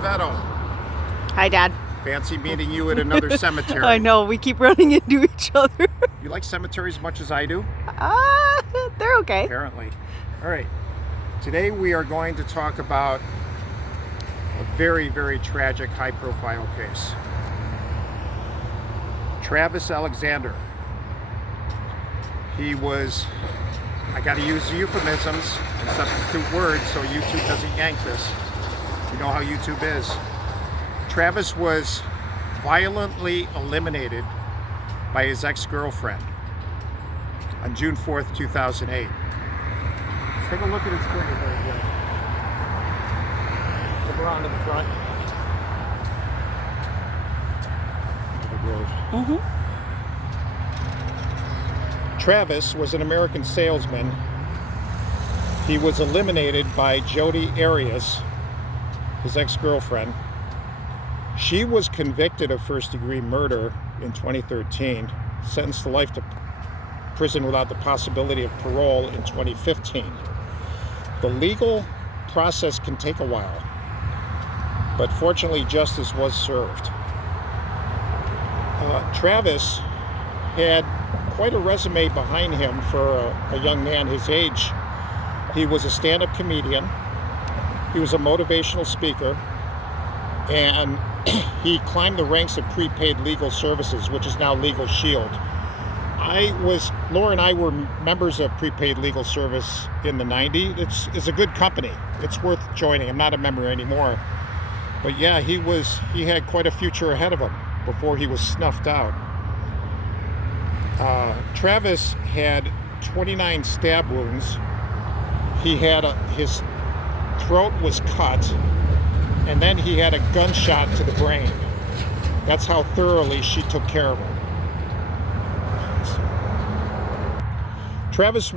Veto. Hi, Dad. Fancy meeting you at another cemetery. I know, we keep running into each other. You like cemeteries as much as I do? They're okay. Apparently. All right. Today we are going to talk about a very, very tragic, high-profile case. Travis Alexander. He was, I got to use euphemisms and substitute words so YouTube doesn't yank this. You know how YouTube is. Travis was violently eliminated by his ex-girlfriend on June 4th, 2008. Let's take a look at his grave right here. Look around to the front. The grave. Travis was an American salesman. He was eliminated by Jodi Arias, his ex-girlfriend. She was convicted of first-degree murder in 2013, sentenced to life to prison without the possibility of parole in 2015. The legal process can take a while, but fortunately justice was served. Travis had quite a resume behind him for a young man his age. He was a stand-up comedian, he was a motivational speaker, and he climbed the ranks of prepaid legal services, which is now Legal Shield. Laura and I were members of prepaid legal service in the 90s. It's a good company. It's worth joining. I'm not a member anymore. But yeah, he had quite a future ahead of him before he was snuffed out. Travis had 29 stab wounds. His throat was cut, and then he had a gunshot to the brain. That's how thoroughly she took care of him. Travis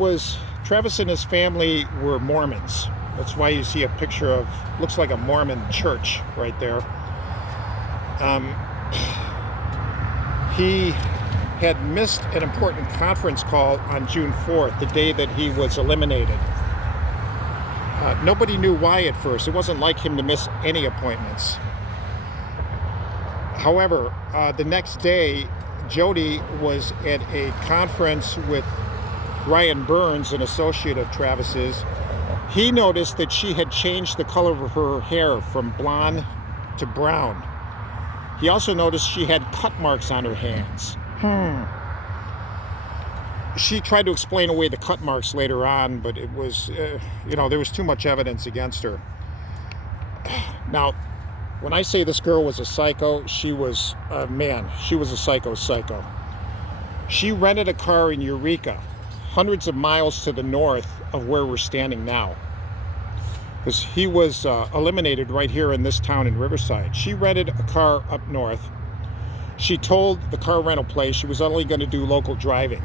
and his family were Mormons. That's why you see a picture of, looks like a Mormon church right there. He had missed an important conference call on June 4th, the day that he was eliminated. Nobody knew why at first. It wasn't like him to miss any appointments. However, the next day, Jodi was at a conference with Ryan Burns, an associate of Travis's. He noticed that she had changed the color of her hair from blonde to brown. He also noticed she had cut marks on her hands. She tried to explain away the cut marks later on, but it was, there was too much evidence against her. Now, when I say this girl was a psycho, she was a psycho. She rented a car in Eureka, hundreds of miles to the north of where we're standing now. Because he was eliminated right here in this town in Riverside. She rented a car up north. She told the car rental place she was only going to do local driving.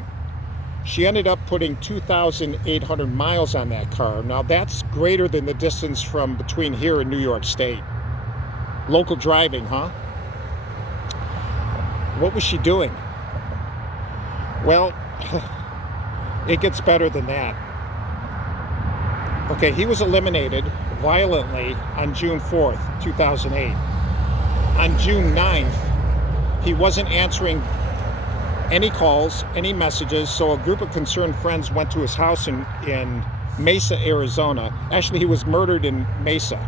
She ended up putting 2,800 miles on that car. Now that's greater than the distance from between here and New York State. Local driving, huh? What was she doing? Well, it gets better than that. Okay, he was eliminated violently on June 4th, 2008. On June 9th, he wasn't answering any calls, any messages, so a group of concerned friends went to his house in Mesa, Arizona. Actually, he was murdered in Mesa,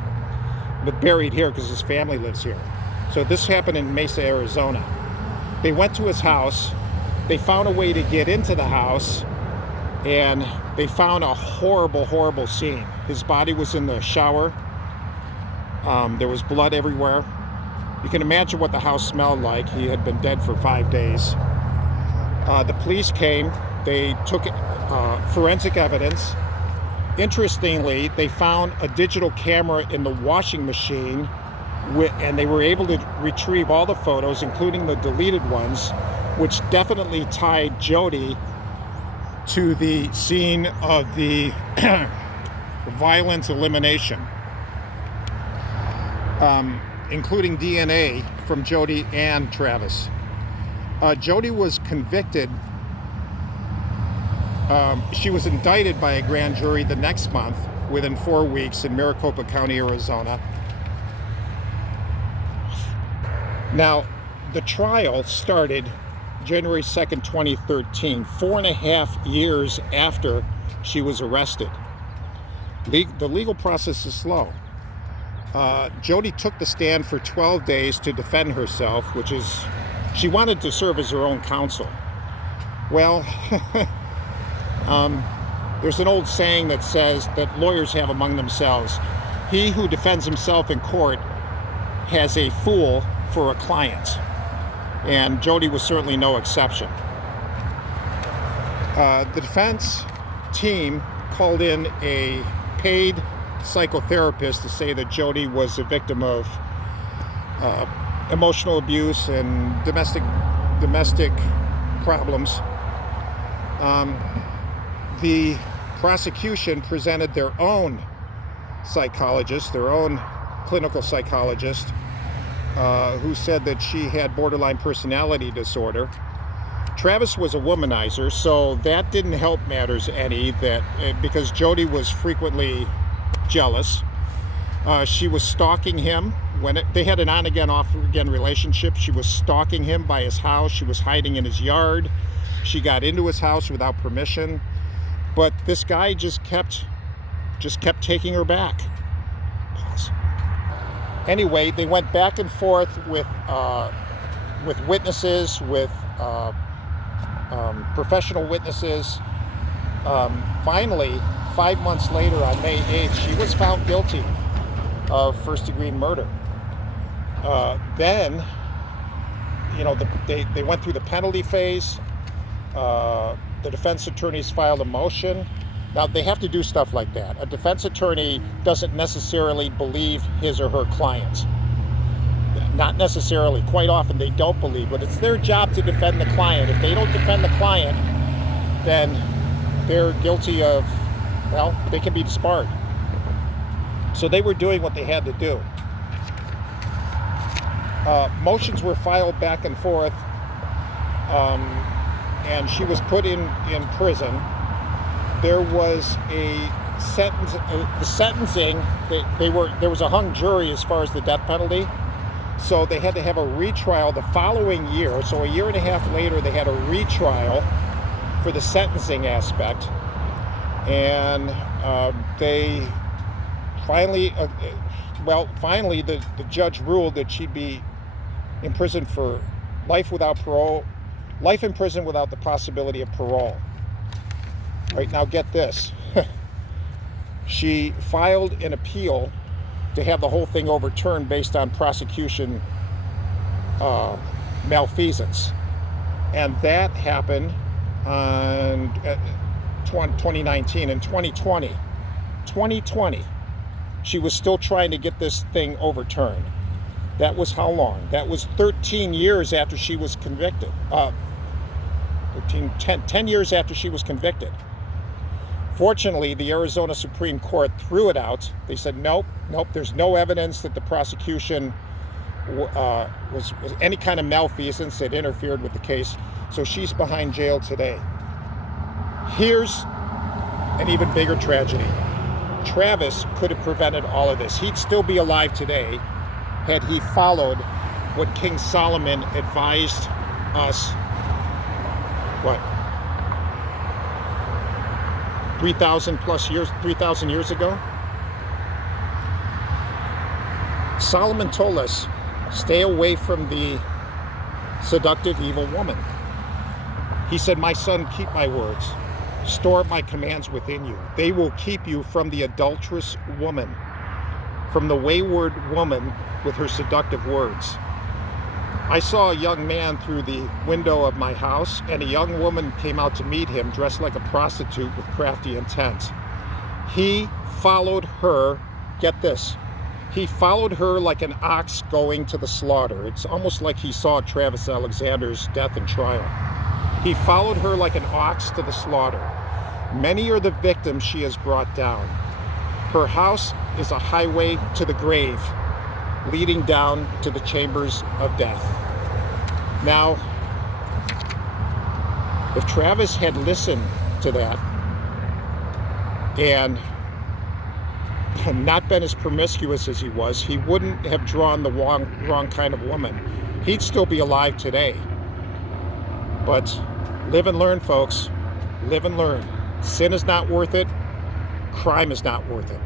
but buried here because his family lives here. So this happened in Mesa, Arizona. They went to his house. They found a way to get into the house, and they found a horrible, horrible scene. His body was in the shower. There was blood everywhere. You can imagine what the house smelled like. He had been dead for 5 days. The police came. They took forensic evidence. Interestingly, they found a digital camera in the washing machine, and they were able to retrieve all the photos, including the deleted ones, which definitely tied Jodi to the scene of the violence elimination, including DNA from Jodi and Travis. Jodi was convicted. She was indicted by a grand jury the next month, within 4 weeks, in Maricopa County, Arizona. Now, the trial started January 2nd, 2013, 4.5 years after she was arrested. The legal process is slow. Jodi took the stand for 12 days to defend herself, which is, she wanted to serve as her own counsel. Well, there's an old saying that says that lawyers have among themselves, he who defends himself in court has a fool for a client. And Jodi was certainly no exception. The defense team called in a paid psychotherapist to say that Jodi was a victim of emotional abuse and domestic problems. The prosecution presented their own psychologist, their own clinical psychologist, who said that she had borderline personality disorder. Travis was a womanizer, so that didn't help matters any, because Jodi was frequently jealous. She was stalking him. They had an on-again, off-again relationship. She was stalking him by his house. She was hiding in his yard. She got into his house without permission. But this guy just kept taking her back. Pause. Anyway, they went back and forth with witnesses, with professional witnesses. Finally, 5 months later, on May 8th, she was found guilty of first-degree murder. Then, they went through the penalty phase. The defense attorneys filed a motion. Now, they have to do stuff like that. A defense attorney doesn't necessarily believe his or her client. Not necessarily. Quite often, they don't believe, but it's their job to defend the client. If they don't defend the client, then they're guilty of, well, they can be disbarred. So they were doing what they had to do. Motions were filed back and forth, and she was put in prison. There was a sentence. The sentencing, there was a hung jury as far as the death penalty, so they had to have a retrial the following year. So a year and a half later, they had a retrial for the sentencing aspect, and they finally, the judge ruled that she'd be in prison for life without parole, life in prison without the possibility of parole. All right, now get this. She filed an appeal to have the whole thing overturned based on prosecution malfeasance. And that happened on 2019. In 2020, she was still trying to get this thing overturned. That was how long? That was 13 years after she was convicted. 10 years after she was convicted. Fortunately, the Arizona Supreme Court threw it out. They said, nope, there's no evidence that the prosecution was any kind of malfeasance that interfered with the case. So she's behind jail today. Here's an even bigger tragedy. Travis could have prevented all of this. He'd still be alive today had he followed what King Solomon advised us, 3,000 years ago? Solomon told us, stay away from the seductive evil woman. He said, my son, keep my words. Store up my commands within you. They will keep you from the adulterous woman, from the wayward woman with her seductive words. I saw a young man through the window of my house, and a young woman came out to meet him dressed like a prostitute with crafty intent. He followed her, get this, he followed her like an ox going to the slaughter. It's almost like he saw Travis Alexander's death and trial. He followed her like an ox to the slaughter. Many are the victims she has brought down. Her house is a highway to the grave, leading down to the chambers of death. Now, if Travis had listened to that and not been as promiscuous as he was, he wouldn't have drawn the wrong kind of woman. he'd still be alive today. But live and learn, folks. Live and learn. Sin is not worth it. Crime is not worth it.